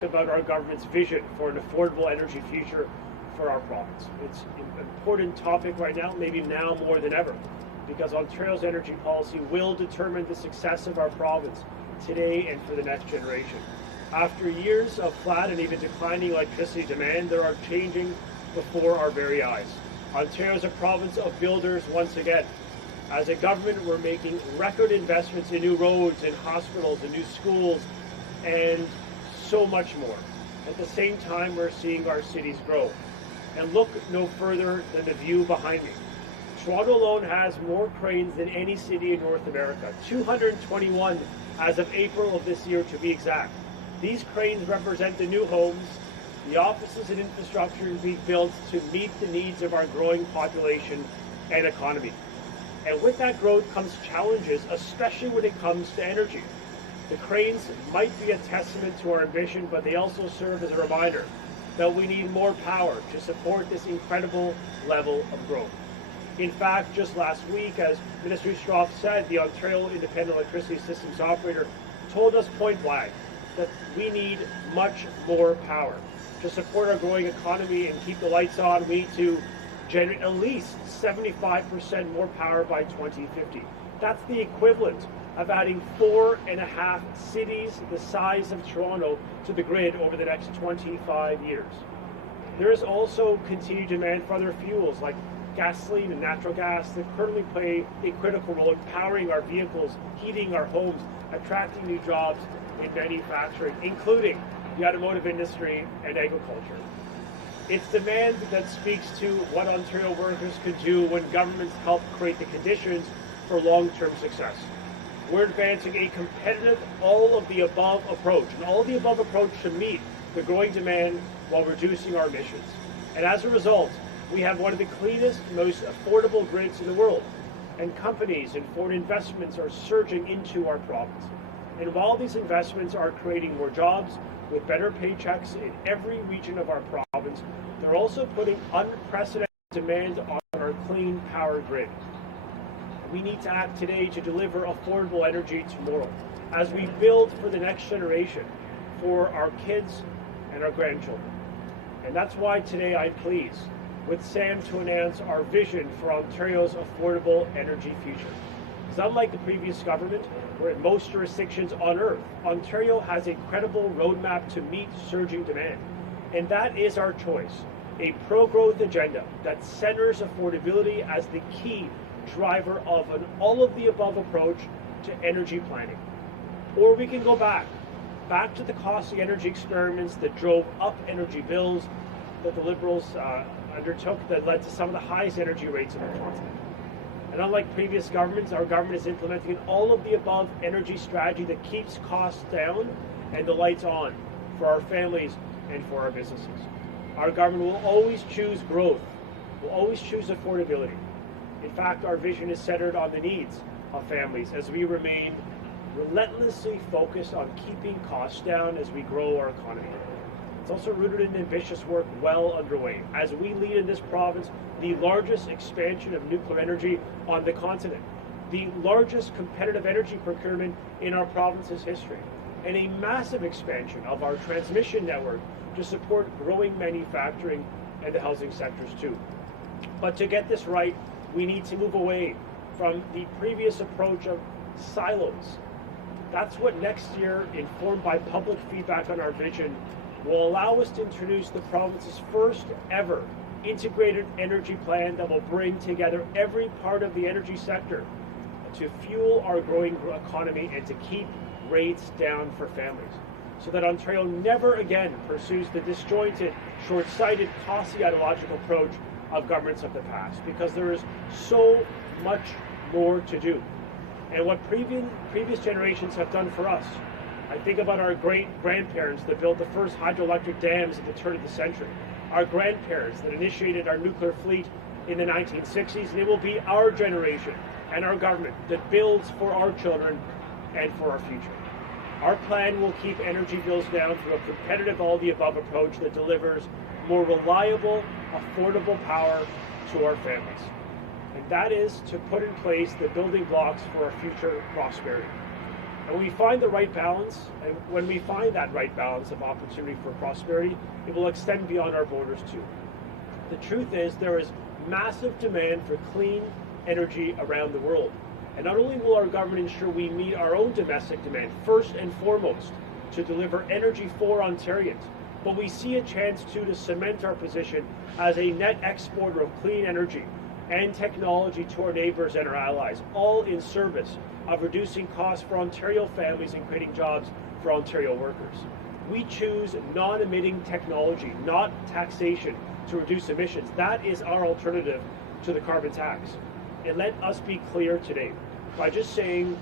about our government's vision for an affordable energy future for our province. It's an important topic right now, maybe now more than ever, because Ontario's energy policy will determine the success of our province today and for the next generation. After years of flat and even declining electricity demand, there are changing before our very eyes. Ontario is a province of builders once again. As a government, we're making record investments in new roads and hospitals and new schools and so much more. At the same time, we're seeing our cities grow. And look no further than the view behind me. Toronto alone has more cranes than any city in North America, 221 as of April of this year to be exact. These cranes represent the new homes, the offices and infrastructure being built to meet the needs of our growing population and economy. And with that growth comes challenges, especially when it comes to energy. The cranes might be a testament to our ambition, but they also serve as a reminder that we need more power to support this incredible level of growth. In fact, just last week, as Minister Stroff said, the Ontario Independent Electricity Systems Operator told us point blank that we need much more power. To support our growing economy and keep the lights on, we need to generate at least 75% more power by 2050. That's the equivalent of adding 4.5 cities the size of Toronto to the grid over the next 25 years. There is also continued demand for other fuels like gasoline and natural gas that currently play a critical role in powering our vehicles, heating our homes, attracting new jobs in manufacturing, including the automotive industry and agriculture. It's demand that speaks to what Ontario workers can do when governments help create the conditions for long-term success. We're advancing a competitive, all-of-the-above approach, an all-of-the-above approach to meet the growing demand while reducing our emissions. And as a result, we have one of the cleanest, most affordable grids in the world, and companies and foreign investments are surging into our province. And while these investments are creating more jobs with better paychecks in every region of our province, they're also putting unprecedented demand on our clean power grid. We need to act today to deliver affordable energy tomorrow as we build for the next generation, for our kids and our grandchildren. And that's why today I'm pleased with Sam to announce our vision for Ontario's affordable energy future. Because unlike the previous government, where in most jurisdictions on earth, Ontario has a credible roadmap to meet surging demand. And that is our choice, a pro-growth agenda that centers affordability as the key driver of an all-of-the-above approach to energy planning. Or we can go back to the costly energy experiments that drove up energy bills that the Liberals undertook that led to some of the highest energy rates in the continent. And unlike previous governments, our government is implementing an all-of-the-above energy strategy that keeps costs down and the lights on for our families and for our businesses. Our government will always choose growth, will always choose affordability. In fact, our vision is centered on the needs of families as we remain relentlessly focused on keeping costs down as we grow our economy. It's also rooted in ambitious work well underway as we lead in this province the largest expansion of nuclear energy on the continent, the largest competitive energy procurement in our province's history, and a massive expansion of our transmission network to support growing manufacturing and the housing sectors too. But to get this right, we need to move away from the previous approach of silos. That's what next year, informed by public feedback on our vision, will allow us to introduce the province's first ever integrated energy plan that will bring together every part of the energy sector to fuel our growing economy and to keep rates down for families, so that Ontario never again pursues the disjointed, short-sighted, costly ideological approach of governments of the past, because there is so much more to do. And what previous generations have done for us, I think about our great-grandparents that built the first hydroelectric dams at the turn of the century, our grandparents that initiated our nuclear fleet in the 1960s, and it will be our generation and our government that builds for our children and for our future. Our plan will keep energy bills down through a competitive all-the-above approach that delivers more reliable, affordable power to our families. And that is to put in place the building blocks for our future prosperity. And we find the right balance, and when we find that right balance of opportunity for prosperity, it will extend beyond our borders too. The truth is there is massive demand for clean energy around the world. And not only will our government ensure we meet our own domestic demand, first and foremost, to deliver energy for Ontarians, but we see a chance too to cement our position as a net exporter of clean energy and technology to our neighbours and our allies, all in service of reducing costs for Ontario families and creating jobs for Ontario workers. We choose non-emitting technology, not taxation, to reduce emissions. That is our alternative to the carbon tax. And let us be clear today by just saying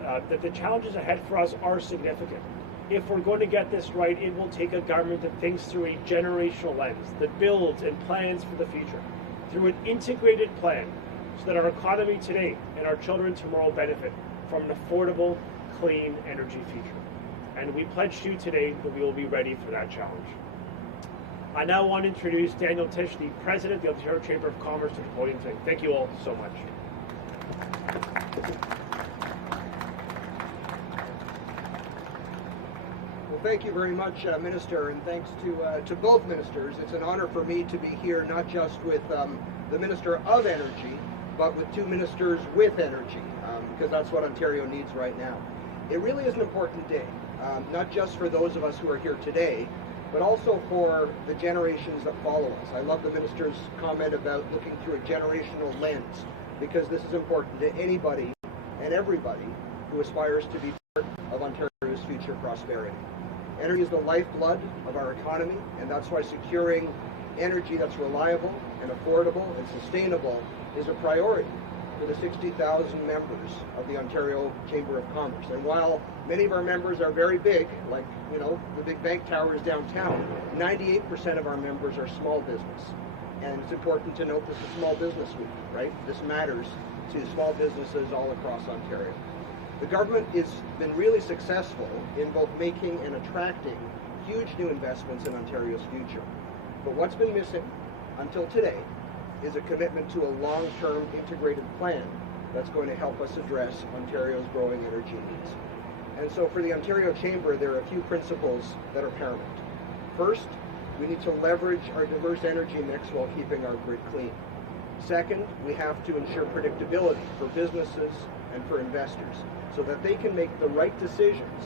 that the challenges ahead for us are significant. If we're going to get this right, it will take a government that thinks through a generational lens, that builds and plans for the future, through an integrated plan, so that our economy today and our children tomorrow benefit from an affordable, clean energy future. And we pledge to you today that we will be ready for that challenge. I now want to introduce Daniel Tisch, the President of the Ontario Chamber of Commerce, to the podium today. Thank you all so much. Well, thank you very much, Minister, and thanks to both ministers. It's an honor for me to be here, not just with the Minister of Energy, but with two ministers with energy, because that's what Ontario needs right now. It really is an important day, not just for those of us who are here today, but also for the generations that follow us. I love the minister's comment about looking through a generational lens, because this is important to anybody and everybody who aspires to be part of Ontario's future prosperity. Energy is the lifeblood of our economy, and that's why securing energy that's reliable and affordable and sustainable is a priority for the 60,000 members of the Ontario Chamber of Commerce. And while many of our members are very big, like, the big bank towers downtown, 98% of our members are small business. And it's important to note this is Small Business Week, right? This matters to small businesses all across Ontario. The government has been really successful in both making and attracting huge new investments in Ontario's future. But what's been missing until today is a commitment to a long-term integrated plan that's going to help us address Ontario's growing energy needs. And so for the Ontario Chamber, there are a few principles that are paramount. First, we need to leverage our diverse energy mix while keeping our grid clean. Second, we have to ensure predictability for businesses and for investors so that they can make the right decisions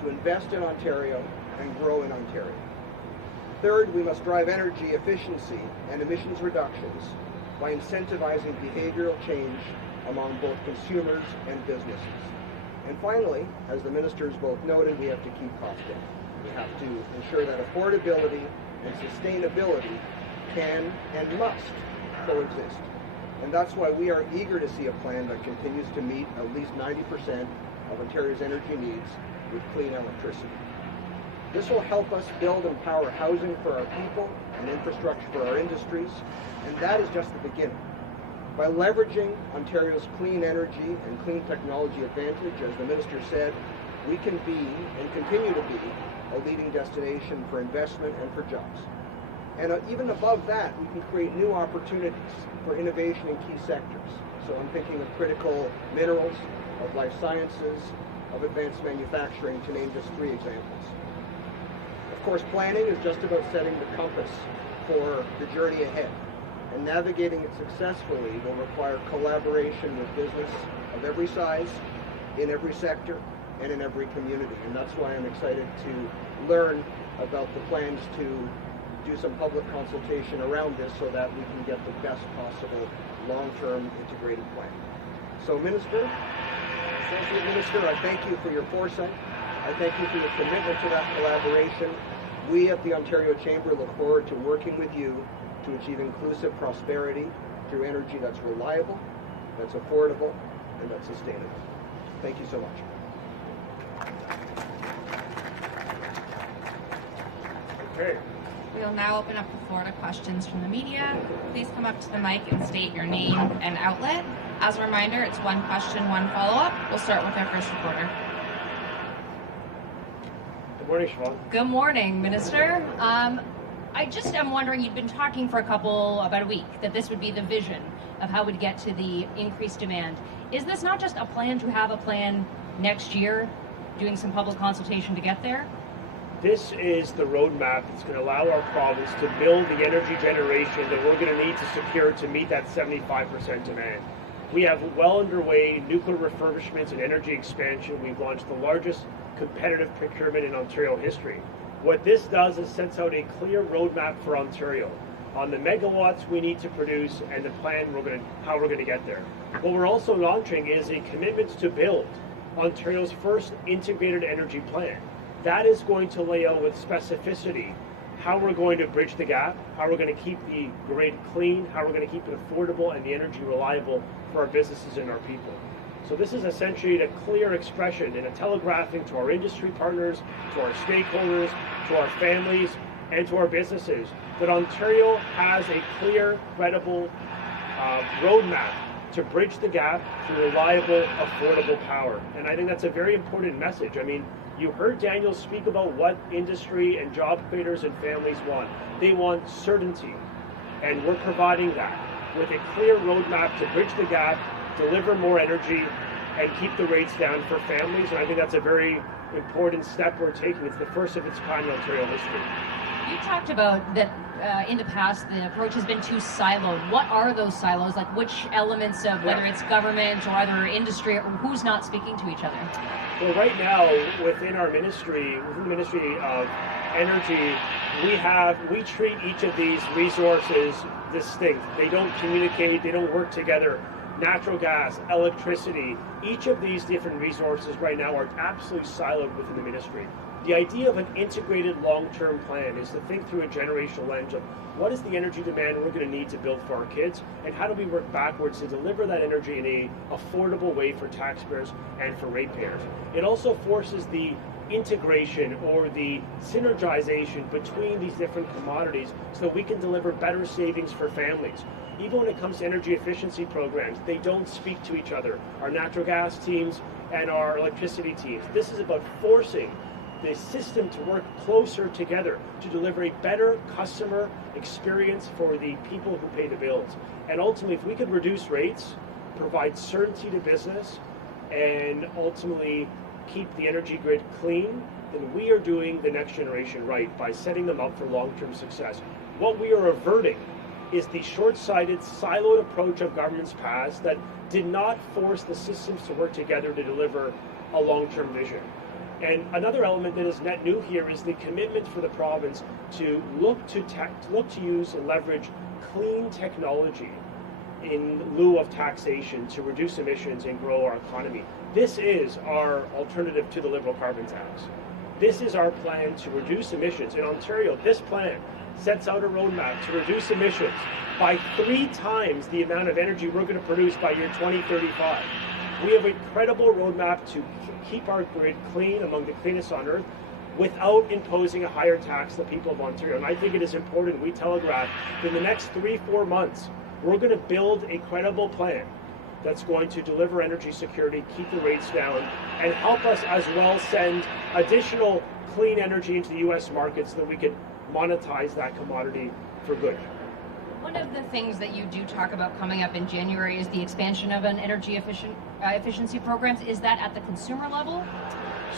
to invest in Ontario and grow in Ontario. Third, we must drive energy efficiency and emissions reductions by incentivizing behavioral change among both consumers and businesses. And finally, as the ministers both noted, we have to keep costs down. We have to ensure that affordability and sustainability can and must coexist. And that's why we are eager to see a plan that continues to meet at least 90% of Ontario's energy needs with clean electricity. This will help us build and power housing for our people and infrastructure for our industries, and that is just the beginning. By leveraging Ontario's clean energy and clean technology advantage, as the Minister said, we can be and continue to be a leading destination for investment and for jobs. And even above that, we can create new opportunities for innovation in key sectors. So I'm thinking of critical minerals, of life sciences, of advanced manufacturing, to name just three examples. Of course, planning is just about setting the compass for the journey ahead. And navigating it successfully will require collaboration with business of every size, in every sector, and in every community. And that's why I'm excited to learn about the plans to do some public consultation around this so that we can get the best possible long-term integrated plan. So, Minister, Associate Minister, I thank you for your foresight. I thank you for your commitment to that collaboration. We at the Ontario Chamber look forward to working with you to achieve inclusive prosperity through energy that's reliable, that's affordable, and that's sustainable. Thank you so much. Okay. We will now open up the floor to questions from the media. Please come up to the mic and state your name and outlet. As a reminder, it's one question, one follow-up. We'll start with our first reporter. Good morning, Siobhan. Good morning, Minister. I just am wondering, you've been talking for about a week, that this would be the vision of how we'd get to the increased demand. Is this not just a plan to have a plan next year, doing some public consultation to get there? This is the roadmap that's going to allow our province to build the energy generation that we're going to need to secure to meet that 75% demand. We have well underway nuclear refurbishments and energy expansion. We've launched the largest competitive procurement in Ontario history. What this does is sets out a clear roadmap for Ontario on the megawatts we need to produce and the plan how we're going to get there. What we're also launching is a commitment to build Ontario's first integrated energy plan. That is going to lay out with specificity how we're going to bridge the gap, how we're going to keep the grid clean, how we're going to keep it affordable and the energy reliable for our businesses and our people. So this is essentially a clear expression and a telegraphing to our industry partners, to our stakeholders, to our families, and to our businesses that Ontario has a clear, credible roadmap to bridge the gap to reliable, affordable power. And I think that's a very important message. I mean, you heard Daniel speak about what industry and job creators and families want. They want certainty, and we're providing that with a clear roadmap to bridge the gap, deliver more energy, and keep the rates down for families. And I think that's a very important step we're taking. It's the first of its kind in Ontario history. You talked about that in the past the approach has been too siloed. What are those silos? Like which elements of whether it's government or other industry, or who's not speaking to each other? Well, right now within our ministry, within the Ministry of Energy, we treat each of these resources distinct. They don't communicate, they don't work together. Natural gas, electricity, each of these different resources right now are absolutely siloed within the ministry. The idea of an integrated long-term plan is to think through a generational lens of what is the energy demand we're going to need to build for our kids, and how do we work backwards to deliver that energy in an affordable way for taxpayers and for ratepayers. It also forces the integration or the synergization between these different commodities so that we can deliver better savings for families. Even when it comes to energy efficiency programs, they don't speak to each other. Our natural gas teams and our electricity teams. This is about forcing the system to work closer together to deliver a better customer experience for the people who pay the bills. And ultimately, if we could reduce rates, provide certainty to business, and ultimately keep the energy grid clean, then we are doing the next generation right by setting them up for long-term success. What we are averting is the short-sighted, siloed approach of governments past that did not force the systems to work together to deliver a long-term vision. And another element that is net new here is the commitment for the province to look to use and leverage clean technology in lieu of taxation to reduce emissions and grow our economy. This is our alternative to the Liberal carbon tax. This is our plan to reduce emissions. In Ontario, this plan sets out a roadmap to reduce emissions by 3 times the amount of energy we're going to produce by year 2035. We have a credible roadmap to keep our grid clean, among the cleanest on earth, without imposing a higher tax to the people of Ontario. And I think it is important we telegraph that in the next 3-4 months, we're going to build a credible plan that's going to deliver energy security, keep the rates down, and help us as well send additional clean energy into the U.S. markets so that we can monetize that commodity for good. One of the things that you do talk about coming up in January is the expansion of an energy efficiency programs. Is that at the consumer level?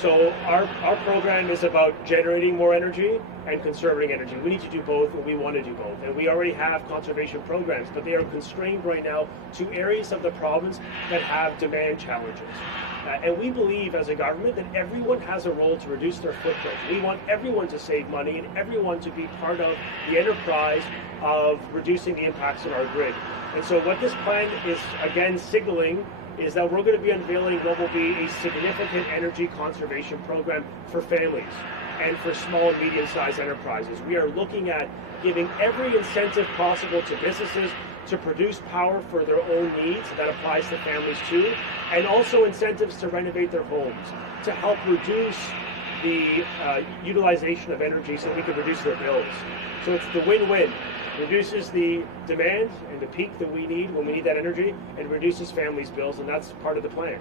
So our program is about generating more energy and conserving energy. We need to do both, and we want to do both. And we already have conservation programs, but they are constrained right now to areas of the province that have demand challenges. And we believe as a government that everyone has a role to reduce their footprint. We want everyone to save money and everyone to be part of the enterprise of reducing the impacts on our grid. And so what this plan is, again, signaling is that we're going to be unveiling what will be a significant energy conservation program for families and for small and medium-sized enterprises. We are looking at giving every incentive possible to businesses to produce power for their own needs. That applies to families too, and also incentives to renovate their homes to help reduce the utilization of energy so we can reduce their bills. So it's the win-win. Reduces the demand and the peak that we need when we need that energy, and reduces families' bills, and that's part of the plan.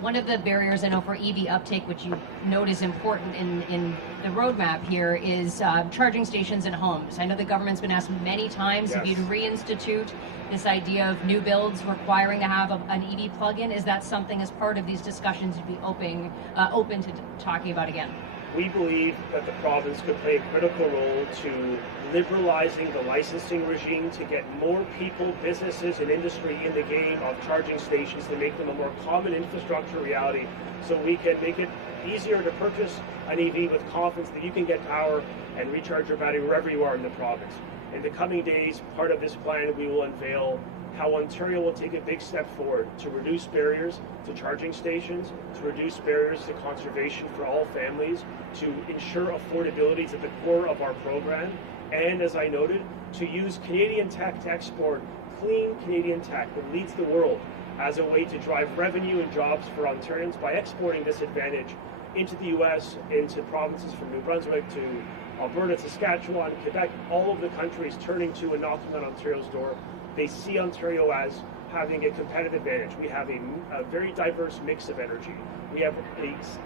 One of the barriers I know for EV uptake, which you note is important in the roadmap here, is charging stations in homes. I know the government's been asked many times if you'd reinstitute this idea of new builds requiring to have an EV plug-in. Is that something as part of these discussions you'd be open to talking about again? We believe that the province could play a critical role to liberalizing the licensing regime to get more people, businesses, and industry in the game of charging stations to make them a more common infrastructure reality, so we can make it easier to purchase an EV with confidence that you can get power and recharge your battery wherever you are in the province. In the coming days, part of this plan, we will unveil how Ontario will take a big step forward to reduce barriers to charging stations, to reduce barriers to conservation for all families, to ensure affordability to the core of our program, and as I noted, to use Canadian tech to export clean Canadian tech that leads the world as a way to drive revenue and jobs for Ontarians by exporting this advantage into the U.S., into provinces from New Brunswick to Alberta, Saskatchewan, Quebec, all of the countries turning to and knocking on Ontario's door. They see Ontario as having a competitive advantage. We have a very diverse mix of energy. We have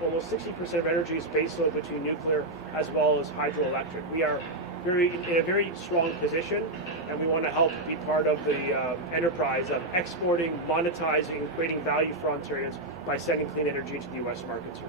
almost 60% of energy is baseload between nuclear as well as hydroelectric. We are in a very strong position, and we want to help be part of the enterprise of exporting, monetizing, creating value for Ontarians by sending clean energy into the U.S. market too.